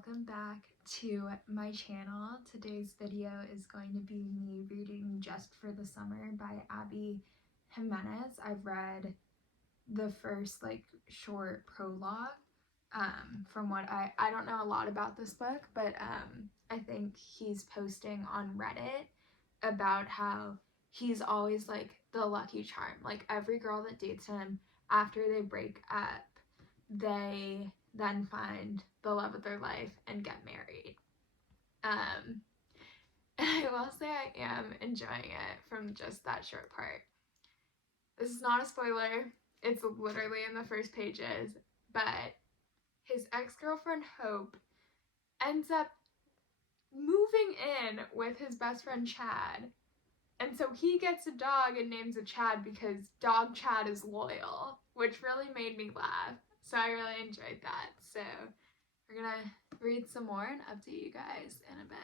welcome back to my channel. Today's video is going to be me reading Just for the Summer by Abby Jimenez. I've read the first short prologue. From what I don't know a lot about this book, but I think he's posting on Reddit about how he's always the lucky charm. Every girl that dates him, after they break up, they then find the love of their life and get married. And I will say I am enjoying it from just that short part. This is not a spoiler. It's literally in the first pages, but his ex-girlfriend Hope ends up moving in with his best friend Chad. And so he gets a dog and names it Chad because dog Chad is loyal, which really made me laugh. So I really enjoyed that. So we're gonna read some more and update you guys in a bit.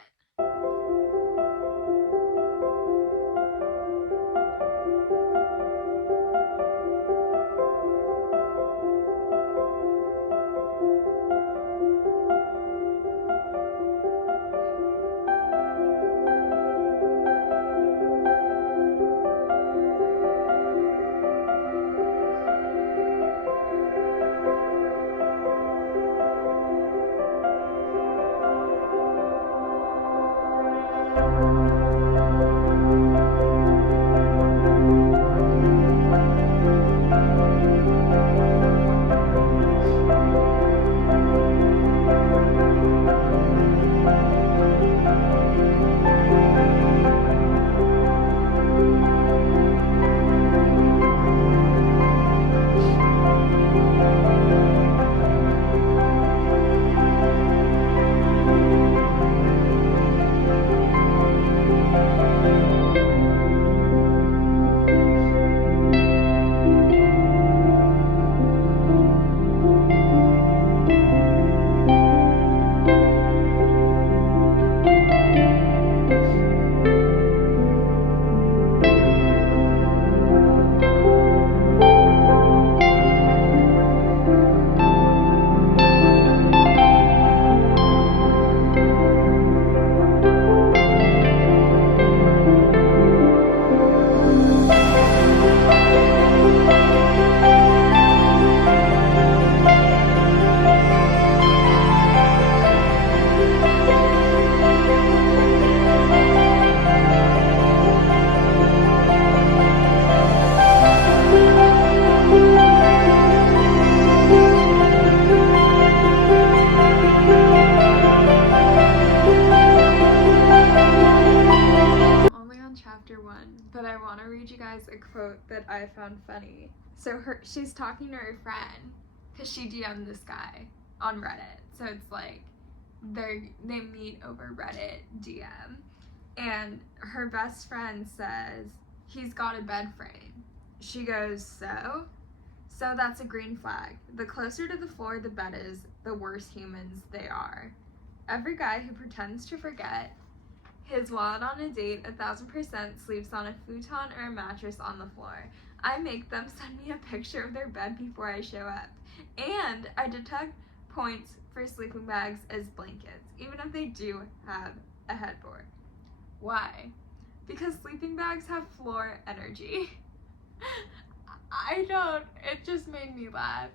Chapter 1, but I want to read you guys a quote that I found funny. So she's talking to her friend because she DM'd this guy on Reddit. So it's they meet over Reddit DM, and her best friend says he's got a bed frame. She goes, so that's a green flag. The closer to the floor the bed is, the worse humans they are. Every guy who pretends to forget his wallet on a date 1,000% sleeps on a futon or a mattress on the floor. I make them send me a picture of their bed before I show up. And I deduct points for sleeping bags as blankets, even if they do have a headboard. Why? Because sleeping bags have floor energy. It just made me laugh.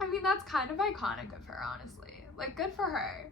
I mean, that's kind of iconic of her, honestly. Good for her.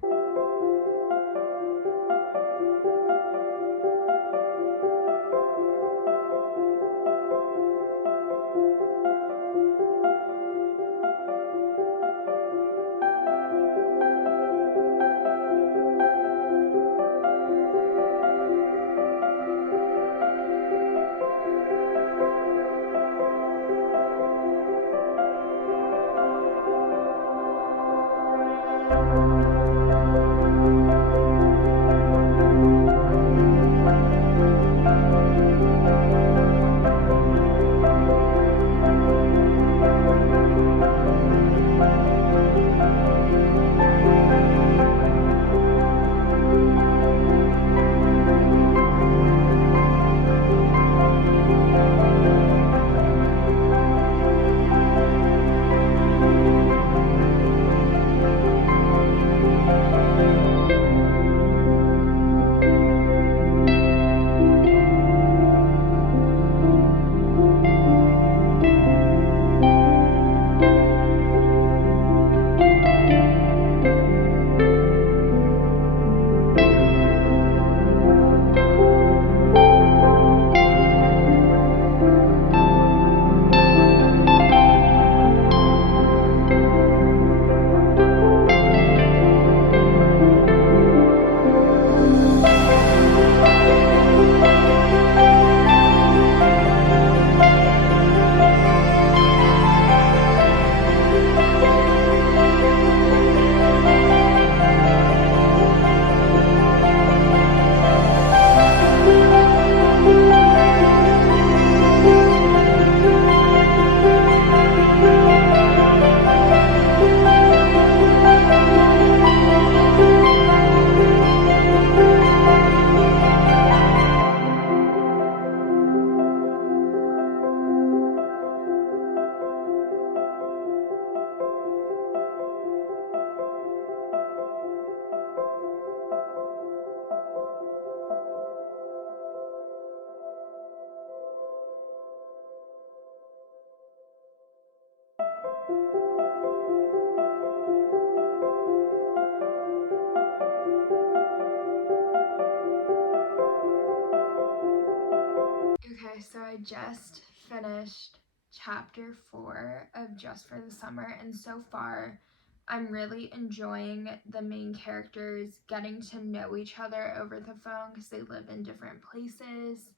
I just finished chapter 4 of Just for the Summer, and so far I'm really enjoying the main characters getting to know each other over the phone because they live in different places.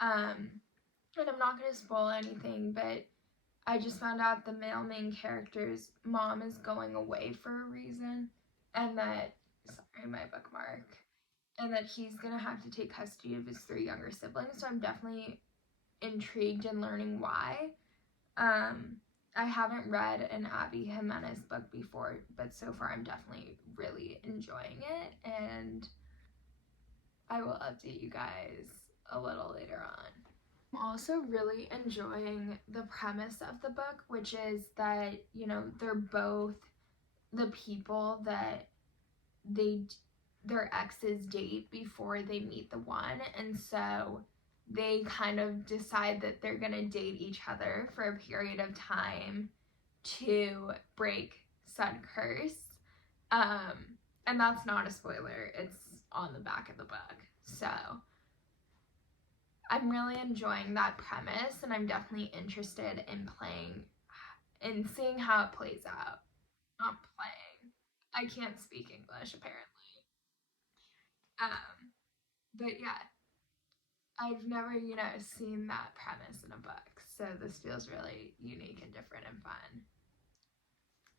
And I'm not going to spoil anything, but I just found out the male main character's mom is going away for a reason, and that, sorry, my bookmark, and that he's going to have to take custody of his 3 younger siblings, so I'm definitely intrigued in learning why. I haven't read an Abby Jimenez book before, but so far I'm definitely really enjoying it, and I will update you guys a little later on. I'm also really enjoying the premise of the book, which is that, you know, they're both the people that their exes date before they meet the one, and so they kind of decide that they're gonna date each other for a period of time to break said curse. And that's not a spoiler, it's on the back of the book. So I'm really enjoying that premise, and I'm definitely interested in playing and seeing how it plays out. Not playing. I can't speak English apparently. But yeah, I've never, seen that premise in a book. So this feels really unique and different and fun.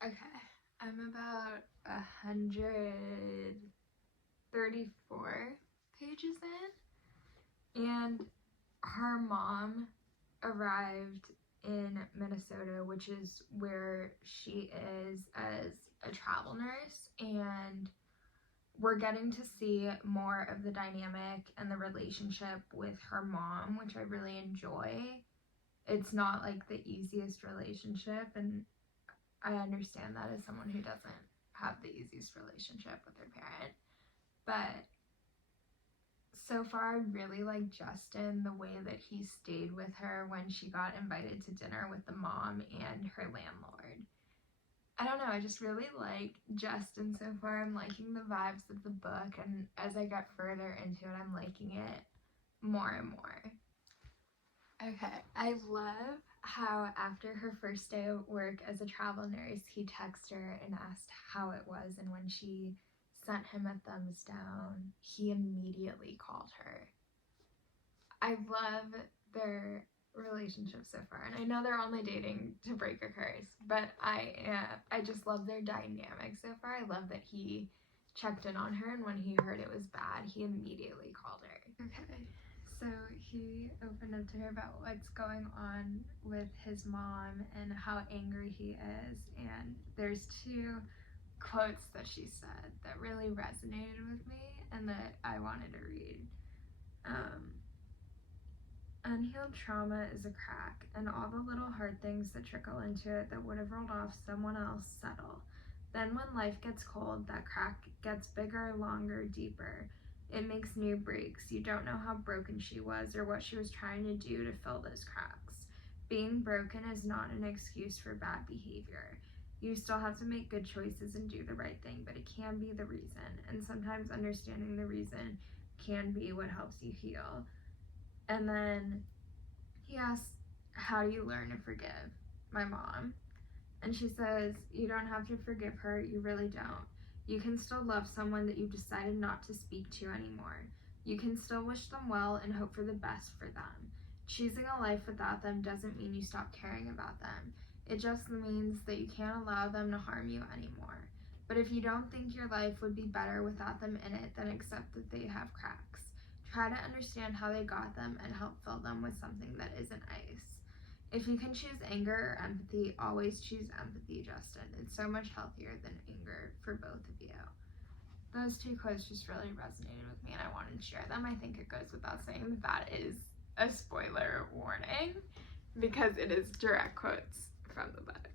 Okay, I'm about 134 pages in, and her mom arrived in Minnesota, which is where she is as a travel nurse, and we're getting to see more of the dynamic and the relationship with her mom, which I really enjoy. It's not like the easiest relationship, and I understand that as someone who doesn't have the easiest relationship with her parent. But so far, I really like Justin, the way that he stayed with her when she got invited to dinner with the mom and her landlord. I don't know, I just really like Justin so far. I'm liking the vibes of the book, and as I get further into it, I'm liking it more and more. Okay, I love how after her first day of work as a travel nurse, he texted her and asked how it was, and when she sent him a thumbs down, he immediately called her. I love their relationship so far, and I know they're only dating to break a curse, but I just love their dynamic so far. I love that he checked in on her, and when he heard it was bad, he immediately called her. Okay, so he opened up to her about what's going on with his mom and how angry he is, and there's 2 quotes that she said that really resonated with me and that I wanted to read. Unhealed trauma is a crack, and all the little hard things that trickle into it that would have rolled off someone else settle. Then when life gets cold, that crack gets bigger, longer, deeper. It makes new breaks. You don't know how broken she was or what she was trying to do to fill those cracks. Being broken is not an excuse for bad behavior. You still have to make good choices and do the right thing, but it can be the reason, and sometimes understanding the reason can be what helps you heal. And then he asks, how do you learn to forgive my mom? And she says, you don't have to forgive her, you really don't. You can still love someone that you've decided not to speak to anymore. You can still wish them well and hope for the best for them. Choosing a life without them doesn't mean you stop caring about them. It just means that you can't allow them to harm you anymore. But if you don't think your life would be better without them in it, then accept that they have cracks. Try to understand how they got them and help fill them with something that isn't ice. If you can choose anger or empathy, always choose empathy, Justin. It's so much healthier than anger for both of you. Those 2 quotes just really resonated with me, and I wanted to share them. I think it goes without saying that is a spoiler warning because it is direct quotes from the book.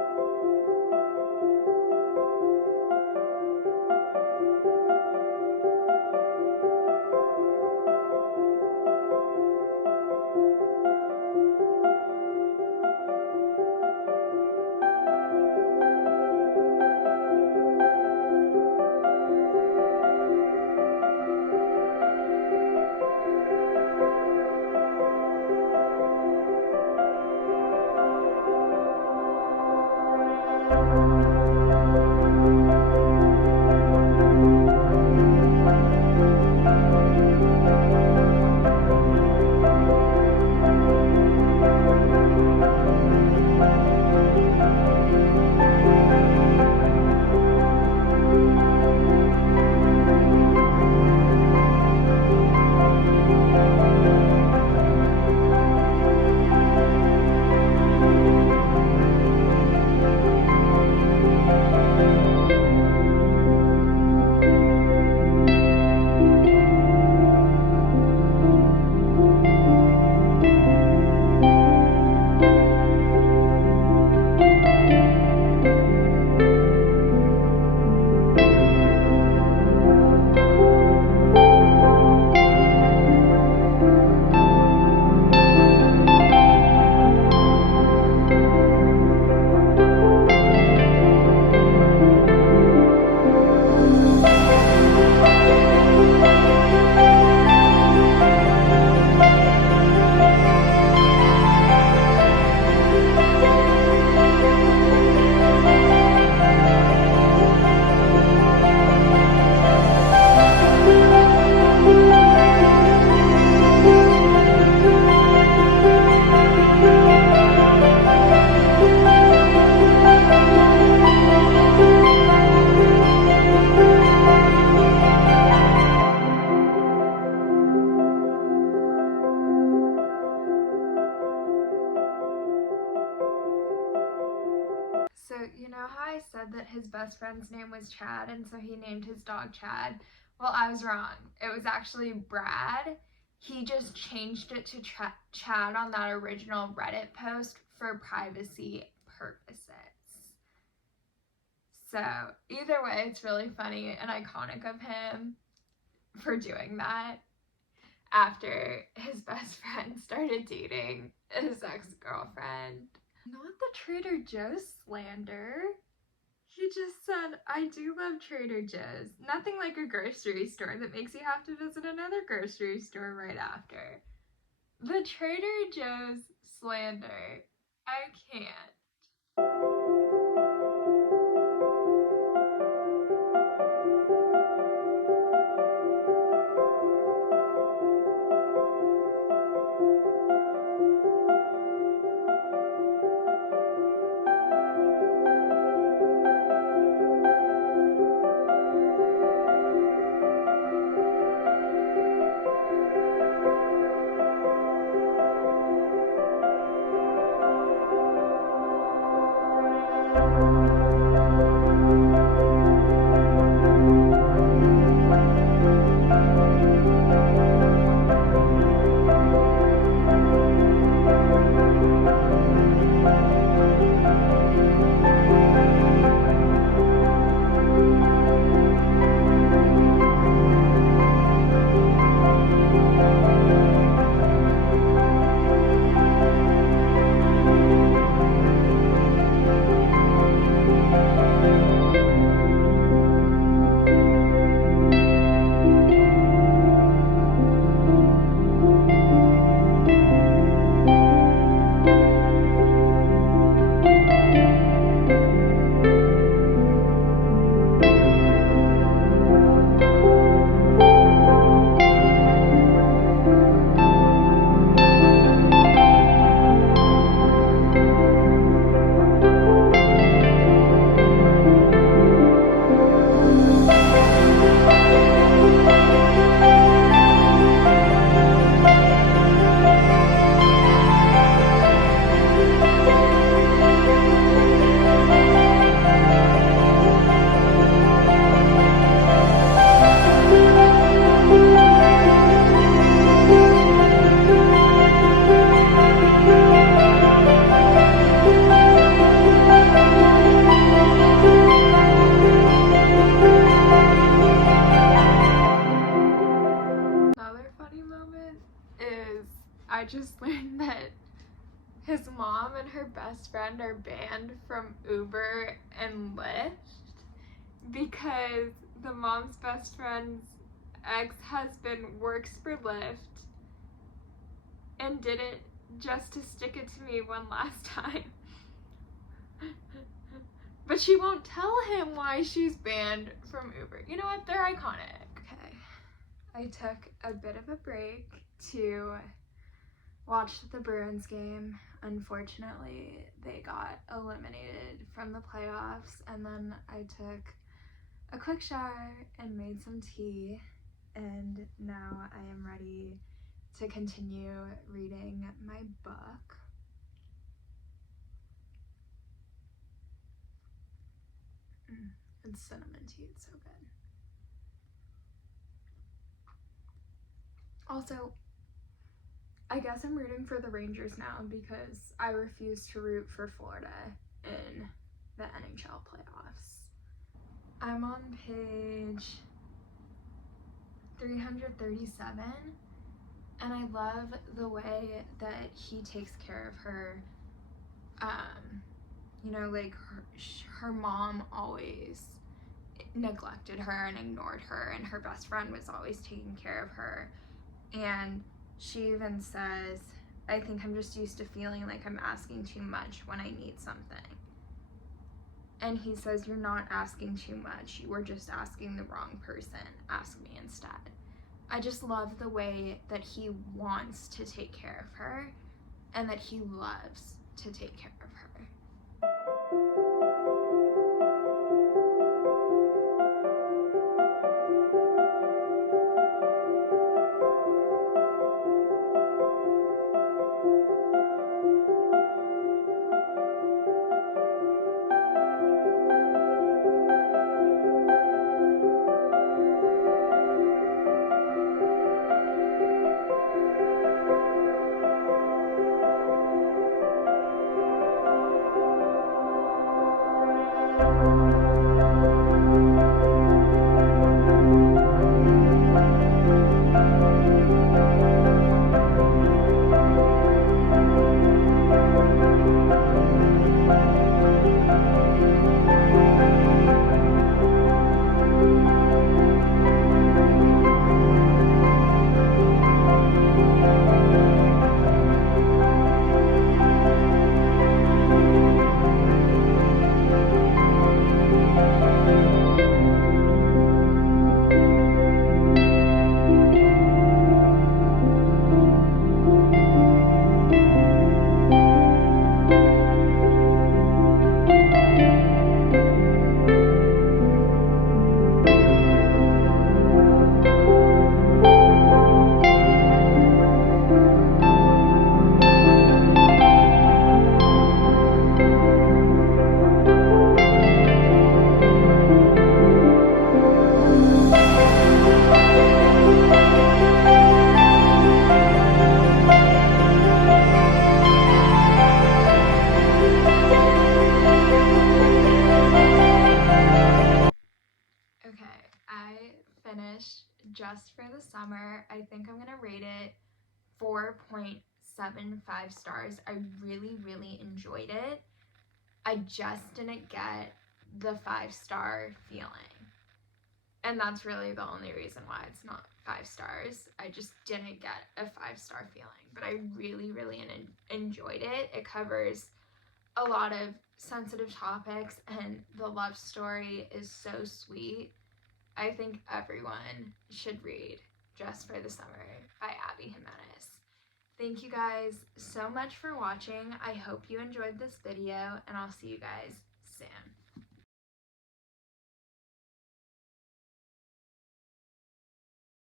said that his best friend's name was Chad, and so he named his dog Chad. Well, I was wrong. It was actually Brad. He just changed it to Chad on that original Reddit post for privacy purposes. So either way, it's really funny and iconic of him for doing that after his best friend started dating his ex-girlfriend. Not the Trader Joe's slander. He just said, I do love Trader Joe's. Nothing like a grocery store that makes you have to visit another grocery store right after. The Trader Joe's slander. I can't. Another funny moment is I just learned that his mom and her best friend are banned from Uber and Lyft because the mom's best friend's ex-husband works for Lyft and did it just to stick it to me one last time. But she won't tell him why she's banned from Uber. You know what? They're iconic. Okay. I took a bit of a break to watch the Bruins game. Unfortunately, they got eliminated from the playoffs, and then I took a quick shower and made some tea, and now I am ready to continue reading my book. It's cinnamon tea, it's so good. Also, I guess I'm rooting for the Rangers now because I refuse to root for Florida in the NHL playoffs. I'm on page 337, and I love the way that he takes care of her. You know, like her mom always neglected her and ignored her, and her best friend was always taking care of her. And she even says, I think I'm just used to feeling like I'm asking too much when I need something. And he says, you're not asking too much. You were just asking the wrong person. Ask me instead. I just love the way that he wants to take care of her and that he loves to take care of her. rate it 4.75 stars. I really, really enjoyed it. I just didn't get the 5-star feeling. And that's really the only reason why it's not 5 stars. I just didn't get a 5-star feeling, but I really, really enjoyed it. It covers a lot of sensitive topics, and the love story is so sweet. I think everyone should read Just for the Summer by Abby Jimenez. Thank you guys so much for watching. I hope you enjoyed this video, and I'll see you guys soon.